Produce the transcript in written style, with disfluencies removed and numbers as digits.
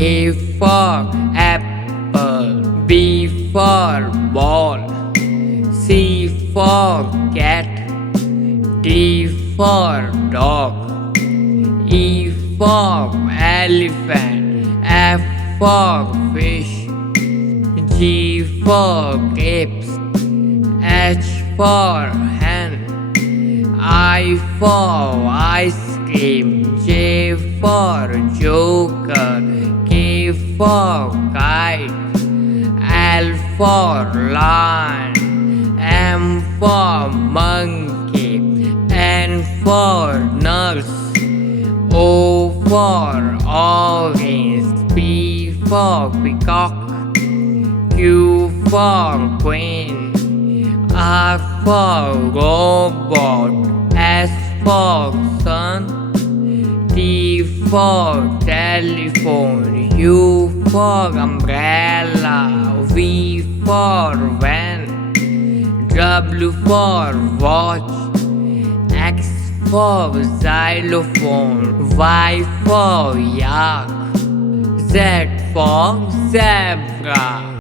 A for apple, B for ball, C for cat, D for dog, E for elephant, F for fish, G for grapes, H for hen, I for ice cream, J for joker, K for kite, L for lion, M for monkey, N for nurse, O for orange, P for peacock, Q for queen, R for robot, S for sun, T for telephone, U for umbrella, V for van, W for watch, X for xylophone, Y for yak, Z for zebra.